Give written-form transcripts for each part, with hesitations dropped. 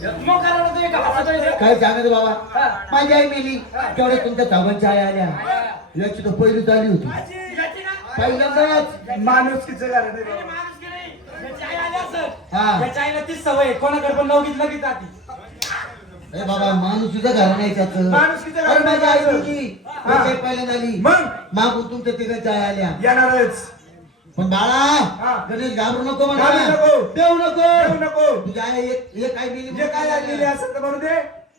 काय सांगायचं बाबा, माझी आई मेली तेवढ्या तुमच्या चौघांची आई आल्या. याची तर पहिलीच आली होती, पहिल्यांदाच. माणुसकीचं कारण तीच सवय कोणाकडे पण लगीच लगीच जाती. अरे बाबा, माणुसकीचं घर नाही त्याचं. माणुसकीचं घर माझी आई नाही होती, त्याची आई पहिल्यांदा आली. मग मागून तुमच्या तिघांच्या आई आल्या. येणारच. पण बाळा, गणेश घाबरू नको म्हणा, घाबरू नको. देऊ नको, देऊ नको. तुझ्या आई एक आई मेली, जे काय आलेले असेल तर म्हणू दे.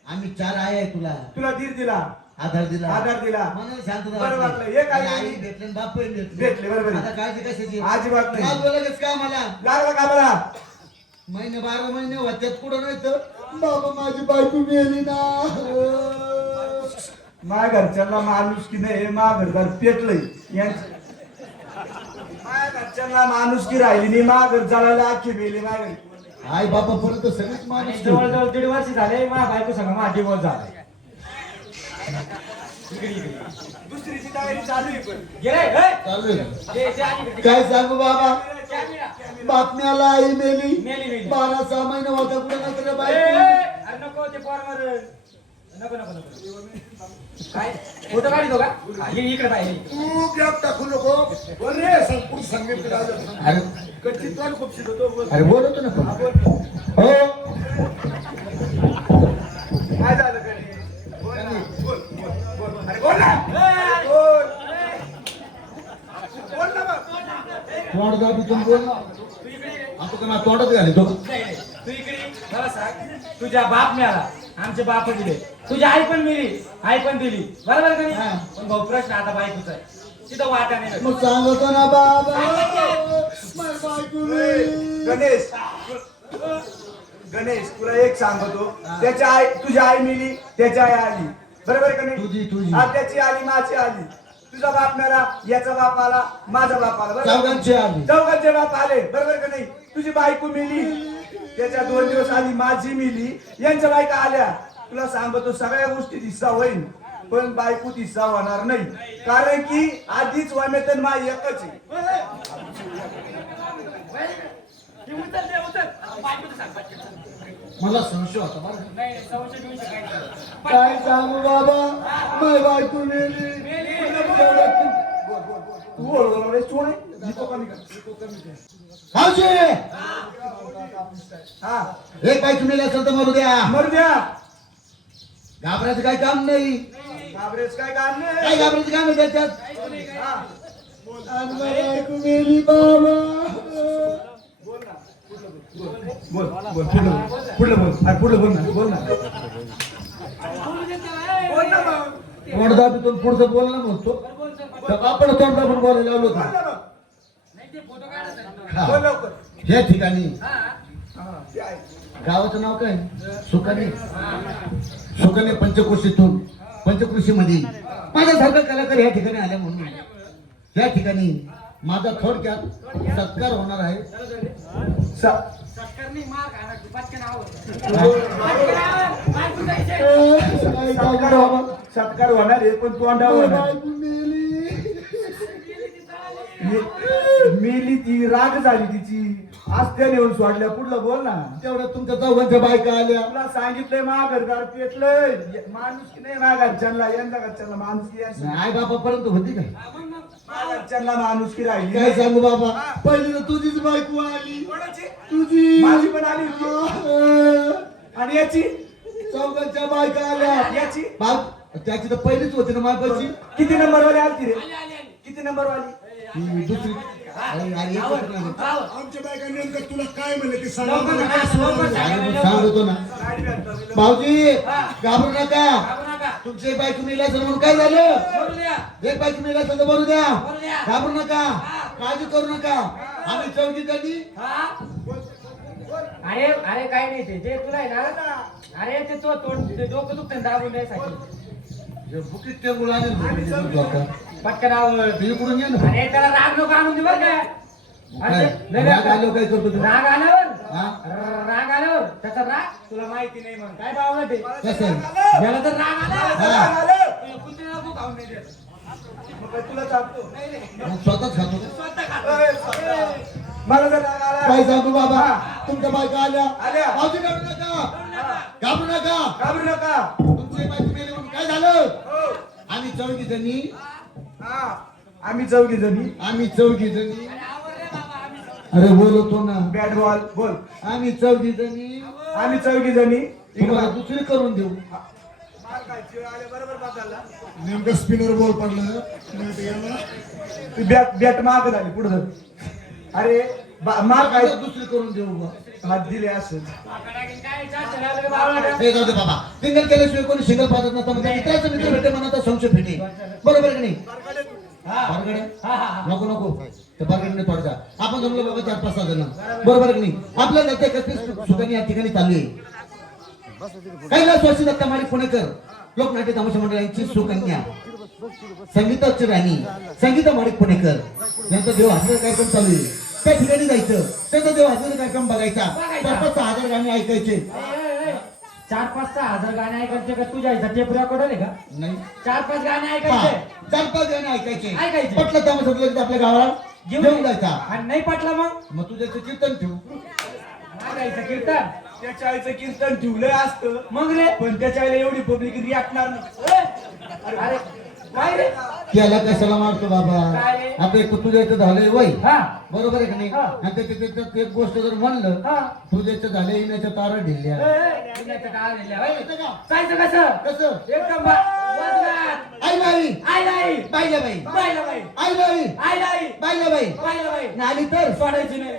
आम्ही 4 आई आहे तुला. तुला धीर दिला, आधार दिला, आधार दिला, मनाला शांतता बरं वाटली. वाटलं. एक आई भेटले, बाप पण भेटले, बरोबर आहे. आता काळजी कशाची? अजिबात नाही. आज बोलायच का मला? लागला का मला? महिने 12 महिने होत्यात पुढं नाही तर बाबा माझी बायको मेली ना. माझ्या घरच्यांना माणुसकी नाही, माझ्या घरदार पेटलंय. माझ्या घरच्यांना माणुसकी राहिली नाही, माझ्या घर जळायला आखी मेली. माझ्या घरी आई बाबा पर्यंत सगळीच माणूस जवळजवळ 1.5 वर्ष झाले. माझ्या बायको सांगा माझा डिवोर्स झाला. दुसरीची तयारी चालू आहे. पण चालू आहे. काय सांगू बाबा, बातम्याला आई मेली. 12 महिने होत्या कुठे नाही तर बायको. नको ते पोरवर नको नको नको. काय फोटो काढतो का? इकडे पाहिजे. तू गॅप टाकू नको. बोल रे, संपूर्ण संगीत अरे कच्ची तोंड खूप शिकवतो. अरे बोलतो ना पण. हो काय झालं कधी? बोल ना. बोल बोल. अरे बोल ना. बोल. बोल ना मग. तोंड दाबी तुम्ही बोल ना. तू इकडे ये. आता तर मला तोंडच घालितो. नाही, तू इकडे ये. मला सांग, तुझ्या बाप मिळाला, आमचे बाप दिले, तुझी आई पण मिली, आई पण दिली, बरोबर का नाही? पण भाऊ प्रश्न आता बायकोचा आहे. तिथं वाटा नाही. मग सांगतो ना बाबा, माझी बायको मेली. गणेश, गणेश तुला एक सांगतो, त्याची आई, तुझी आई मिली, त्याची आई आली, बरोबर का नाही? तुझी आज त्याची आली, माझी आली, तुझा बाप मेला, याचा बाप आला, माझा बाप आला, बरोबर? चौघांची आली. चौघांचे बाप आले, बरोबर का नाही? तुझी बायको मिली, त्याच्या 2 दिवस आली, माझी मिली, यांच्या बायका आल्या. तुला सांगतो सगळ्या गोष्टी दिसा होईल, पण बायको दिसा होणार नाही, कारण की आधीच वामेतन मा एकच आहे. मला संशय होता बरं. काय सांगू बाबा, माझी बायको मेली. मावशी, हा एक बायको मेली असेल तर मरू द्या. मरू द्या. घाबरायचं काही काम नाही. घाबरायचं काय काम काय नाही. घाबरायचं काम आहे त्याच्यात? हा. आणि माझी बायको मेली बाबा. बोल बोल पुढलं बोल अरे पुढलं बोल ना बोल ना बोल ना मग. तोंड दाबीतून पुढचं बोलला म्हणतो तर आपण तोंड दाबून बोलायला लावलो बोल होतं. ना मग. हा. बोल लवकर. या ठिकाणी हा, ते आहे. गावाचं नाव काय? सुकन्या. सुकन्या पंचकृषीतून, पंचकृषीमध्ये माझ्यासारखा कलाकार या ठिकाणी आल्या म्हणून या ठिकाणी माझा थोडक्यात सत्कार होणार आहे. सत्कार होणार आहे पण तोंडावर होणार. मेली ती, राग झाली तिची, आज त्या नेऊन सोडल्या. पुढलं बोल ना. तेवढ्या तुमच्या चौघांच्या बायका आल्या. तुला सांगितलंय मा घरदार पेटलंय. माणूस नाही मा घरच्यांना, यांच्या घरच्यांना माणुसकी आहे. आई बापापर्यंत होती काय? मा घरच्यांना माणुसकी राहिली. काय सांगू बाबा, पहिली तर तुझीच बायको आली. कोणाची? तुझी. माझी पण आली होती. आणि याची चौघांच्या बायका आल्या. याची बाप त्याची तर पहिलीच होती ना माझी. किती नंबर वाली आलती रे? किती नंबर वाली? दुसरी. अरे यार, एकच नाही. आमच्या बायका नेमकं तुला काय म्हणले ते सांग. लवकर सांगतो ना भाऊजी, घाबरू नका. तुमचे बायको मेला असेल म्हणून काय झालं? एक बायको मेला असेल तर बरू द्या. घाबरू नका, काळजी करू नका. आम्ही चौकी कधी अरे अरे काय नाही ते तुला आहे ना. अरे ते तो डोकं दुखतं दाबून द्यायसाठी बुकीत ते मुलाने पटकन आवर. इकडून ये ना. अरे त्याला राग नको आणून दे बरं काय. काय? राग आल्यावर काय करतो तू? राग आल्यावर, हा? राग आल्यावर त्याचा राग तुला माहिती नाही मग काय बावलं ते. कसं आहे? याला तर राग आला, हा. कुत्र्याला तू खाऊन नाही देत. मग काय तुला चालतो? मग स्वतःच खातो का? मला जर राग आला. काय सांगू बाबा, तुमच्या बायका आल्या. आल्या. भाऊजी घाबरू नका. घाबरू नका. घाबरू नका. तुमचे बायको मेले म्हणून काय झालं? हो. आम्ही चौघी जणी हा. आम्ही चौघी जणी अरे बोलतो ना. बॅट बॉल बोल. आम्ही चौघी जणी तुम्हाला दुसरी करून देऊ. बरोबर बदलला. नेमकं स्पिनर बॉल पडलं नेट गेला. बॅट माग झाली पुढे धर. अरे मार काय दुसरी करून देऊ बा. हात दिले असेल. काय चालतं ना रे बाबा? हे जाऊ दे बाबा. सिंगल केल्याशिवाय कोणी सिंगल पाहत नसतं. म्हणजे मित्राचं मित्र भेटे मनाचा संशय भेटे. बरोबर आहे की नाही? बारगडे? नको नको ते बारगडे थोडसा आपण जमलो बाबा 4-5 जण. बरोबर आहे की नाही? आपल्या दत्त एकत्रित सुखाने या ठिकाणी चालू आहे. कैलास वासी दत्त माळी पुणेकर लोकनाट्य तमाशा मंडळाची सुकन्या संगीताची राणी संगीता माळी पुणेकर यांचा देव हास्याचा कार्यक्रम चालू आहे. त्या ठिकाणी जायचं त्यांचा देव हास्याचा कार्यक्रम बघायचा. 4-5 गाणी ऐकायचे. 4-5 हजार गाणे ऐकायचे का? तुझ्या इथं टेप रेकॉर्ड आहे का? नाही 4-5 गाणे ऐकायचे. 4-5 गाणी ऐकायचे. ऐकायचे. पटलं तमाशा की आपल्या गावाला घेऊन जायचा. आणि नाही पटला मग तुझ्या कीर्तन ठेवू. गायचं कीर्तन. त्याच्या आईचं कीर्तन ठेवलंय असतं मग रे पण त्याच्या आईला एवढी पब्लिक रिॲक्टणार नाही. अरे काय रे? त्याला कशाला मारतो बाबा? काय रे? आता एक तुझ्या इथं झालंय वय. हा बरोबर आहे की नाही? हा. आणि त्याच्यात एक गोष्ट जर म्हणलं हा तुझ्या इथं झालं येण्याच्या तारा ढिल्ल्या. पुण्याचं काय लिहिलंय, होय? जायचं कसं? कसं? एकदम वाजवात. आई बाई आई नाही बाईला बाई बायला बाई आई बाई आई नाही बाईला बाई बायला बाई नाली तर सोडायची नाही.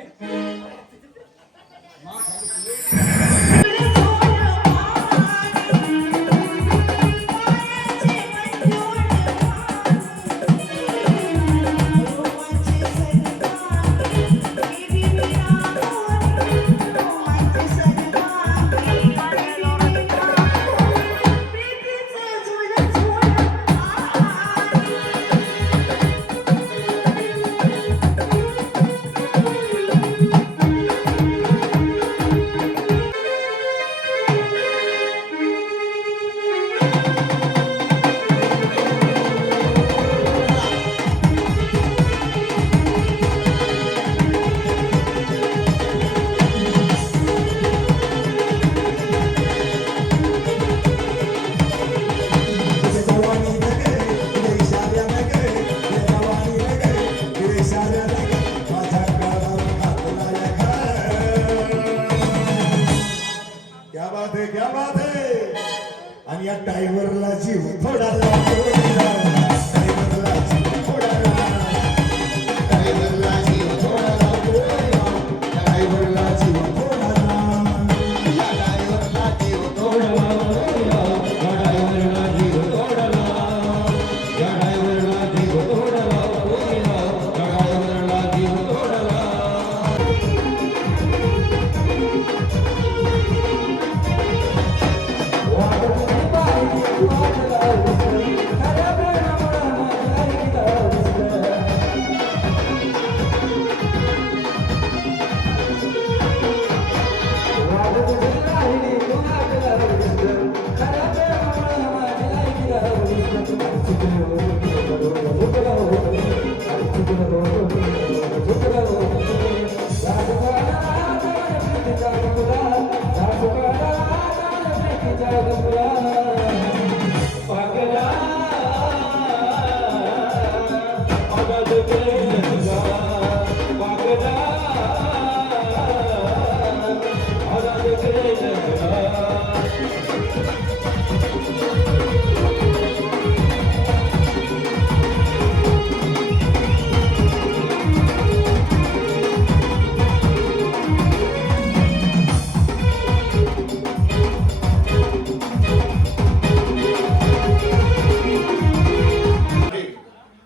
क्या बात है. आणि या टायवरला जीव थोडा लावतो. टायवरला जीव थोडा लावतो. टायवरला जीव थोडा लावतो. टायवरला जीव थोडा लावतो. टायवरला जीव थोडा लावतो. टायवरला जीव थोडा लावतो. टायवरला जीव थोडा लावतो. टायवरला जीव थोडा लावतो.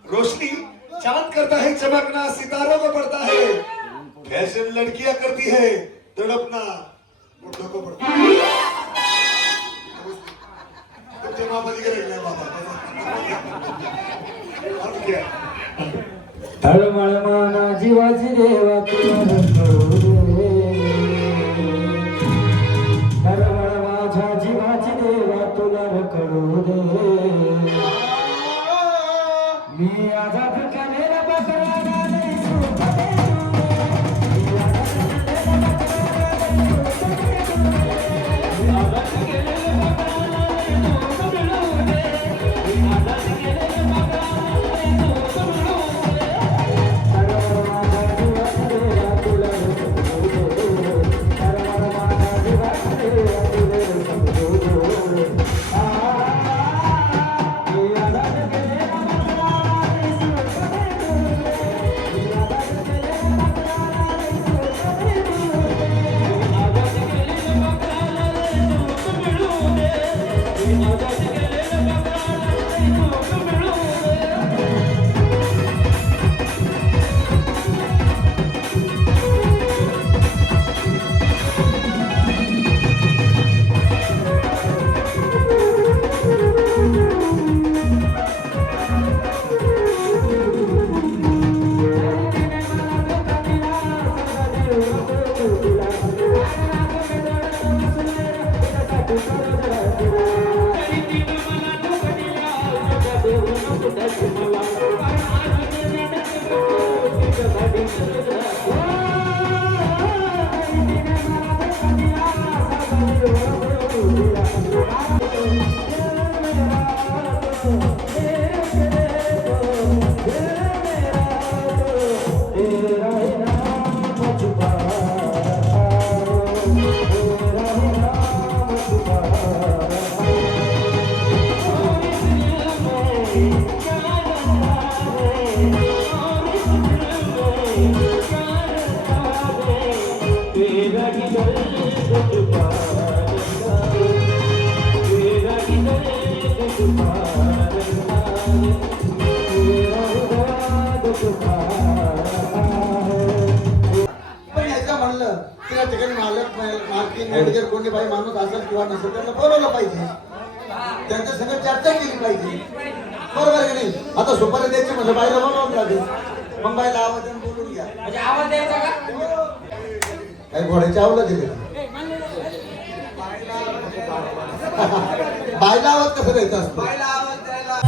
रोशनी चांद करता है चमकना सितारों को पड़ता है फैशन लड़कियां करती है तड़पना मुर्दों को पड़ता है तुमचे मामाजी करेंगे बाबा और क्या तळमळ माना जीवाची देवा तुला करू दे. तळमळ माझ्या जीवाची देवा तुला करू दे. मी आजाद कनेला बसला नाही सुख दे तू. मी आजाद कनेला बसला नाही सुख दे तू. पण यायचं म्हणलं त्या ठिकाणी मालकी मॅनेजर कोणी बाई माणूस असेल किंवा नसेल त्यांना बोलवलं पाहिजे, त्यांच्या संग चर्चा केली पाहिजे, बरोबर आहे की नाही? आता सुपारी द्यायची म्हणजे बाईला बोलवावं लागेल, मग बाईला आवाज देऊन बोलून घ्या. म्हणजे आवाज द्यायचा का? काही घोड्याची आवलं दिली बाईला आवाज कसं द्यायचा असतो? बाईला आवाज द्यायला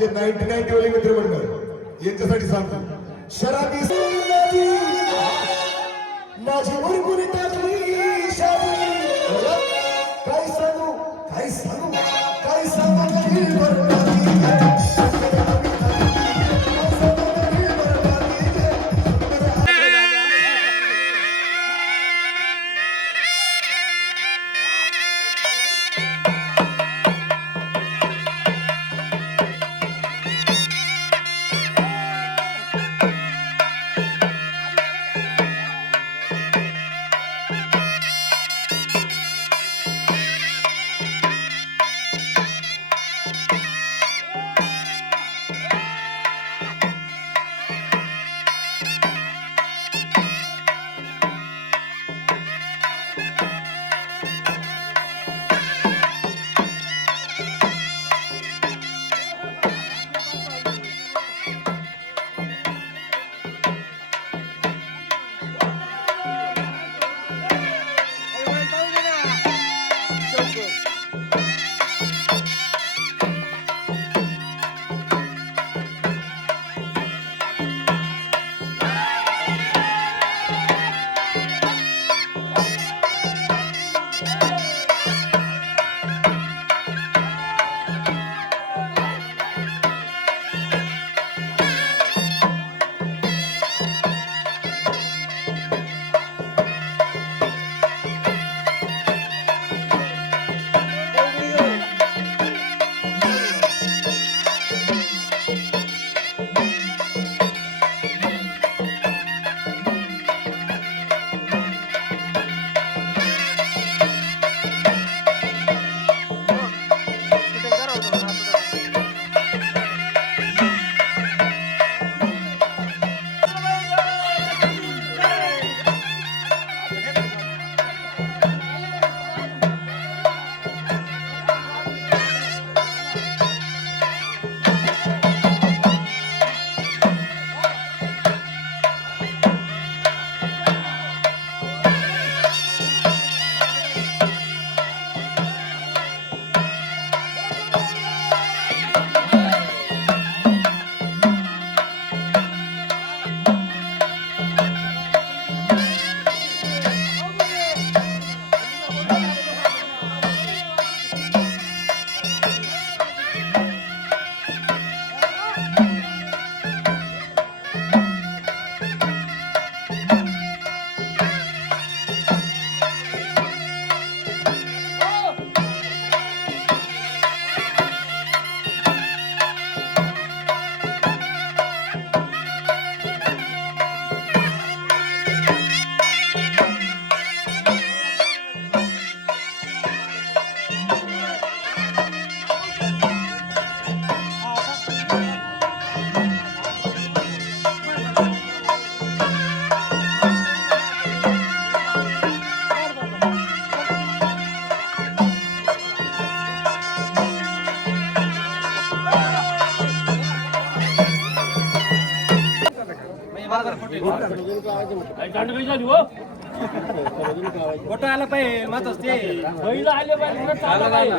माझे 99 वाले मित्रमंडळ यांच्यासाठी सांगतो. शराबी माझी मुरमुरी टाकली शादी. काय सांगू काय सांगू काय सांगू दिल बरबादी है. फोटो आला पाहिजे मग ते पहिलं आले पाहिजे आला पाहिजे